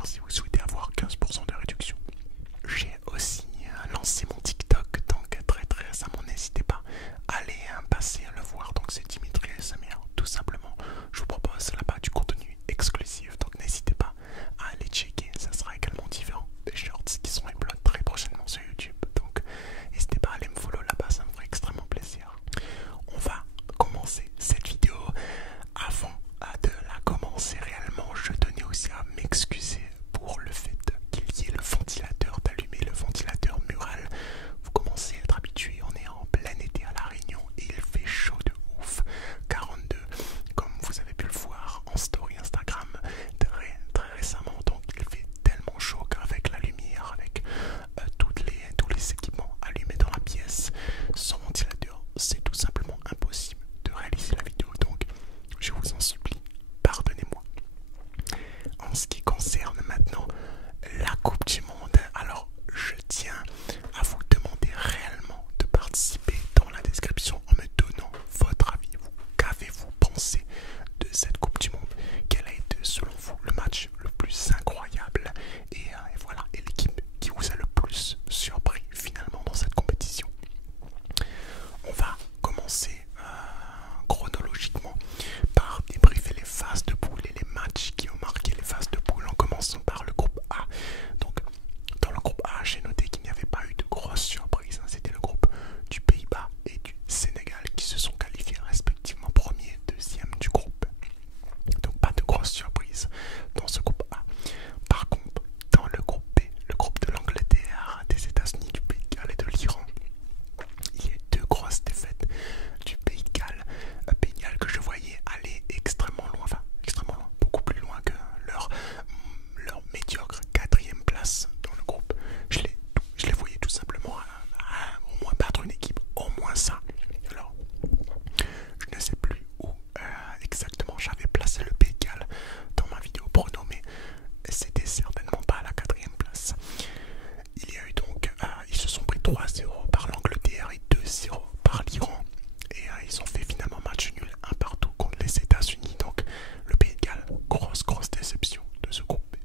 commentaire si vous souhaitez avoir 15% de réduction. J'ai aussi lancé mon TikTok, donc très récemment, n'hésitez pas à aller passer à le voir. Donc c'est Dimitri SMR, tout simplement. Je vous propose là-bas du contenu exclusif, donc n'hésitez pas à aller checker. Ça sera également différent des shorts qui seront upload très prochainement sur YouTube. Donc n'hésitez pas à aller me follow là-bas, ça me ferait extrêmement plaisir. On va commencer cette vidéo. Avant de la commencer réellement, je tenais aussi à m'excuser pour le fait qu'il y ait le ventilateur d'allumer, le ventilateur mural. Vous commencez à être habitué, on est en plein été à La Réunion et il fait chaud de ouf, 42 comme vous avez pu le voir en story Instagram très récemment. Donc il fait tellement chaud qu'avec la lumière, avec tous les équipements allumés dans la pièce, sans ventilateur, c'est tout simplement impossible de réaliser la vidéo. Donc je vous en supplie, pardonnez-moi. En ce qui concerne maintenant la Coupe du Monde, alors je tiens à vous demander réellement de participer dans la description en me donnant votre avis. Qu'avez-vous pensé de cette Coupe du Monde? Quel a été selon vous le match le plus incroyable? Et voilà, et l'équipe qui vous a le plus surpris finalement dans cette compétition? On va commencer chronologiquement par débriefer les phases de poule et les matchs qui ont marqué les phases de poule, en commençant par le groupe A. Donc dans le groupe A, j'ai noté qu'il n'y avait pas eu de grosses surprises, hein. C'était le groupe du Pays-Bas et du Sénégal qui se sont qualifiés respectivement premier et deuxième du groupe. Donc pas de grosses surprises dans ce groupe A. Par contre, dans le groupe B, le groupe de l'Angleterre, des États-Unis, du Pays de Galles et de l'Iran, il y a eu deux grosses défaites du Pays de Galles. Un Pays de Galles que je voyais aller extrêmement loin, beaucoup plus loin que leur médiocre 4e place dans le groupe. Je les voyais tout simplement au moins battre une équipe, au moins ça. Alors, je ne sais plus où exactement j'avais placé le Pays de Galles dans ma vidéo prono, mais c'était certainement pas à la 4e place. Il y a eu donc, ils se sont pris 3-0 par l'Angleterre et 2-0 par l'Iran. Et ils ont fait finalement match nul, un partout contre les États-Unis. Donc le Pays de Galles, grosse déception de ce groupe.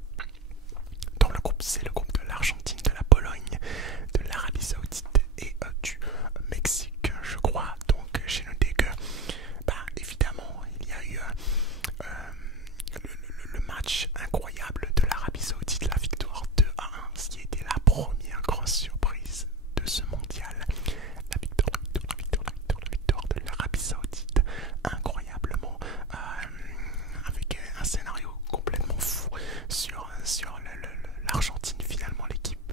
Dans le groupe C, le groupe de l'Argentine, de la Pologne, de l'Arabie Saoudite et du Mexique, je crois. Donc j'ai noté que, évidemment, il y a eu le match incroyable de l'Arabie Saoudite, la victoire 2-1, ce qui était la première grosse surprise de ce mondial. La victoire de l'Arabie Saoudite, incroyablement, avec un scénario complètement fou sur l'Argentine. Finalement, l'équipe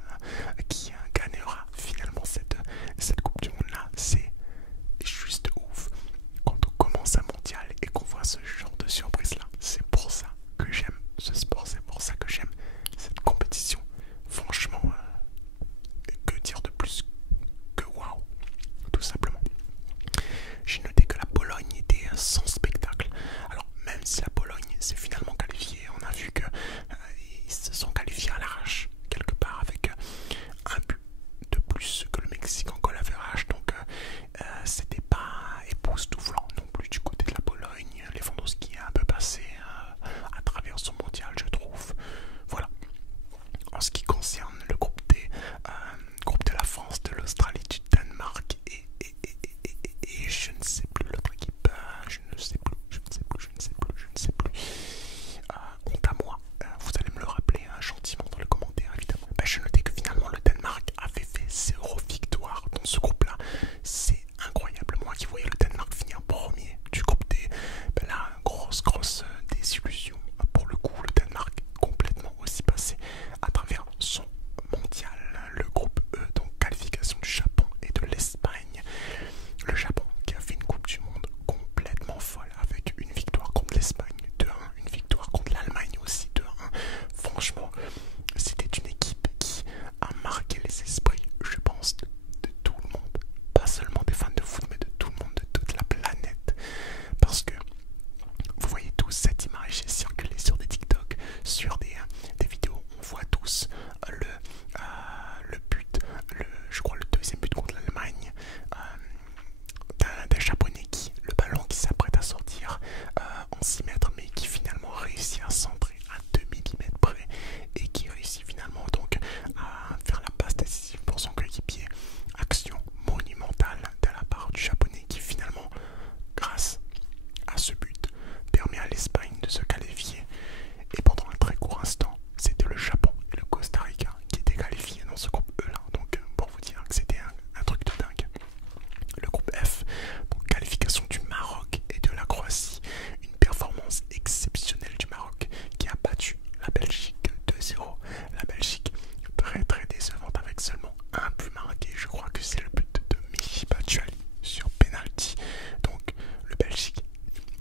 la Belgique, très très décevante avec seulement un but marqué. Je crois que c'est le but de Michy Batshuayi sur penalty. Donc le Belgique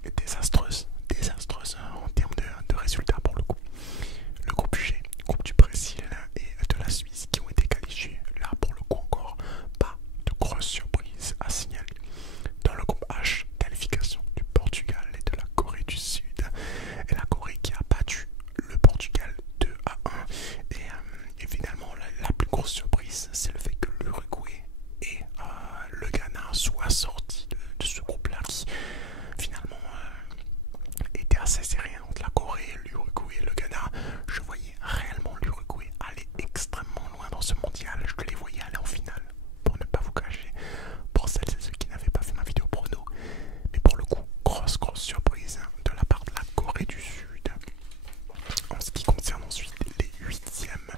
est désastreuse en termes de résultats pour le coup. Le groupe G, groupe du Brésil et de la Suisse qui ont été qualifiés. Là pour le coup encore, pas de grosses surprises à signaler. Dans le groupe H, qualification du Portugal et de la Corée du Sud. Et la Corée qui a battu le Portugal 2-1. Et finalement, la plus grosse surprise, c'est le fait que l'Uruguay et le Ghana soient sortis de ce groupe-là qui finalement était assez serré entre la Corée, l'Uruguay et le Ghana. Je voyais réellement l'Uruguay aller extrêmement loin dans ce mondial. Je les voyais aller en finale, pour ne pas vous cacher. Pour celles et ceux qui n'avaient pas fait ma vidéo prono. Mais pour le coup, grosse surprise de la part de la Corée du Sud. En ce qui concerne ensuite les huitièmes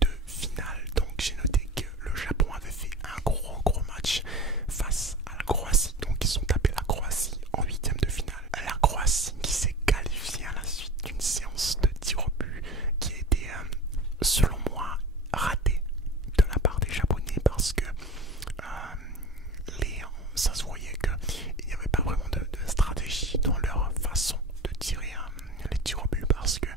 de finale, donc j'ai noté que le Japon avait fait un gros match face à la Croatie. Donc ils ont tapé la Croatie en huitième de finale. La Croatie qui s'est qualifiée à la suite d'une séance de tir au but qui a été, selon moi, ratée de la part des Japonais parce que ça se voyait qu'il n'y avait pas vraiment de stratégie dans leur façon de tirer les tirs au but parce que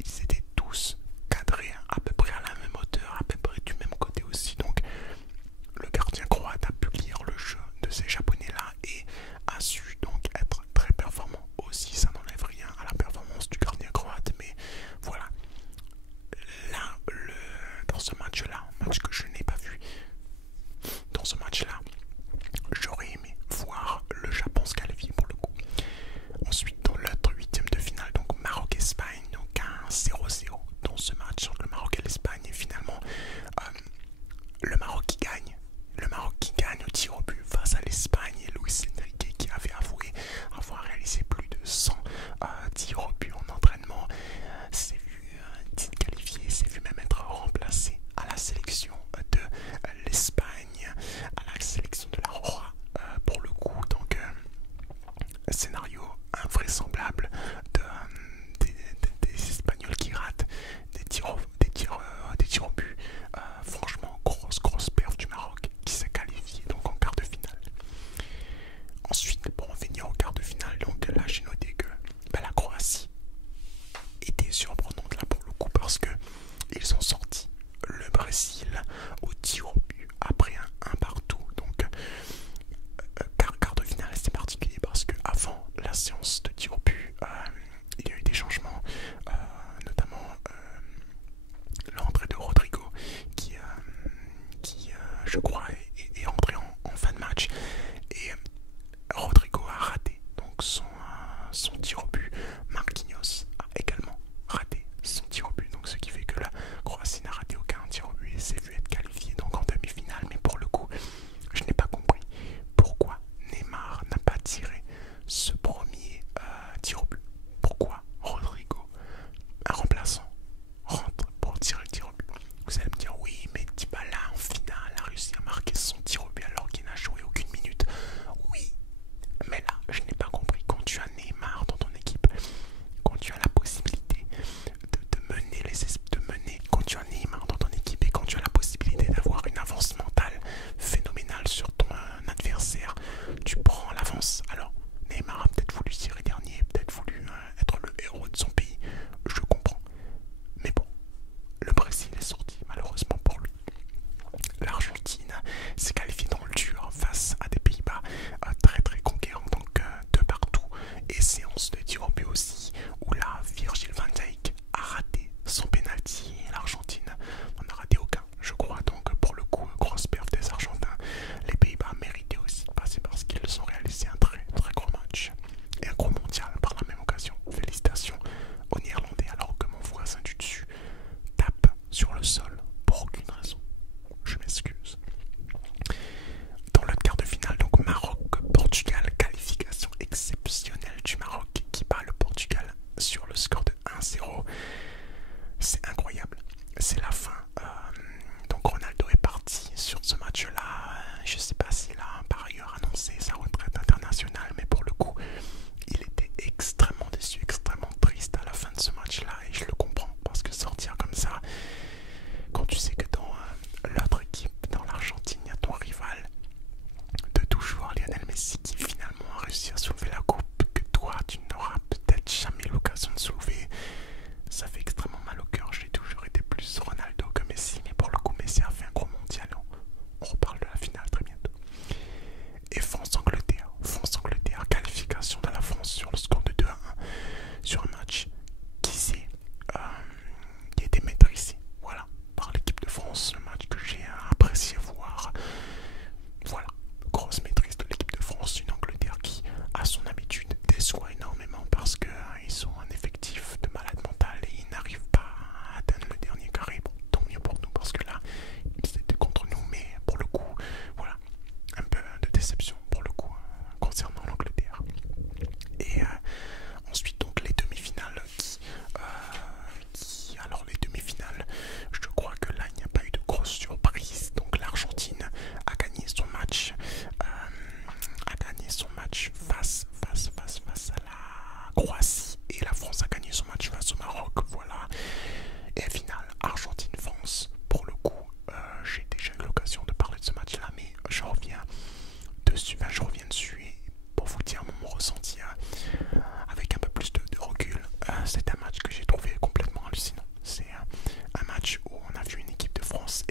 ils étaient tous cadrés à peu près à la même hauteur, à peu près du même côté aussi. Donc le gardien croate a pu lire le jeu de ces japonais là et a su donc être très performant aussi. Ça n'enlève rien à la performance du gardien croate, mais voilà. Là, dans ce match là, match que je n'ai pas vu, dans ce match là, j'aurais aimé voir le Japon se qualifier pour le coup. Ensuite, dans l'autre huitième de finale, donc Maroc-Espagne, donc un 0-0 dans ce match entre le Maroc et l'Espagne. Et finalement, le Maroc qui gagne. Le Maroc qui gagne au tir au but face à l'Espagne et Luis Enrique qui avait avoué avoir réalisé plus de 100 tirs au but en entraînement. S'est vu qualifié, s'est vu même être remplacé à la sélection de l'Espagne, à la sélection de la Roi pour le coup. Donc scénario invraisemblable des Espagnols qui ratent des tirs au but. Franchement, grosse perf du Maroc qui s'est qualifié donc en quart de finale. Ensuite, pour en venir au quart de finale, donc là j'ai noté que la Croatie était surprenante là pour le coup parce que ils ont sorti le Brésil au tir au but après un partout. Donc quart de finale c'était particulier parce que avant la séance de tir au but il y a eu des changements, notamment l'entrée de Rodrigo qui je crois est entré en fin de match et Rodrigo a raté donc son tir au but. Marquinhos a également raté son tir au but, donc ce qui fait que la Croatie n'a raté aucun tir au but et s'est vu être qualifié donc en demi-finale. Mais pour le coup, je n'ai pas compris pourquoi Neymar n'a pas tiré ce premier tir au but. Pourquoi Rodrigo, un remplaçant, rentre pour tirer le tir au but. Vous allez me dire oui, mais Dybala en finale a réussi à marquer son tir au but alors qu'il n'a joué aucune minute. Oui, mais là je n'ai pas compris. Quand tu as Neymar dans ton équipe, quand tu as la possibilité de mener, quand tu as Neymar dans ton équipe et quand tu as la possibilité d'avoir une avance mentale phénoménale sur ton adversaire, tu prends l'avance. Alors Neymar a peut-être voulu tirer dernier, peut-être voulu être le héros de son pays, je comprends. Mais bon, le Brésil est sorti malheureusement pour lui. L'Argentine s'est qualifiée dans le dur face à des Pays-Bas très conquérants, donc de partout. Et séance de tir au but aussi, où là, Virgil van Dijk a raté son penalty. L'Argentine n'en a raté aucun, je crois. Donc pour le coup, grosse perf des Argentins. Les Pays-Bas méritaient aussi de passer parce qu'ils ont réalisé un très gros match. Et un gros mondial par la même occasion. Félicitations aux Néerlandais alors que mon voisin du dessus tape sur le sol pour aucune raison. Je m'excuse. Dans le quart de finale, donc Maroc-Portugal, qualification exceptionnelle du Maroc qui bat le Portugal sur le score de 1-0. C'est incroyable. C'est la fin. Donc Ronaldo est parti sur ce match-là. Je ne sais pas s'il a par ailleurs annoncé sa retraite internationale, mais pour le coup, il était extrêmement déçu, extrêmement triste à la fin de ce match-là, et je le comprends parce que sortir comme ça, France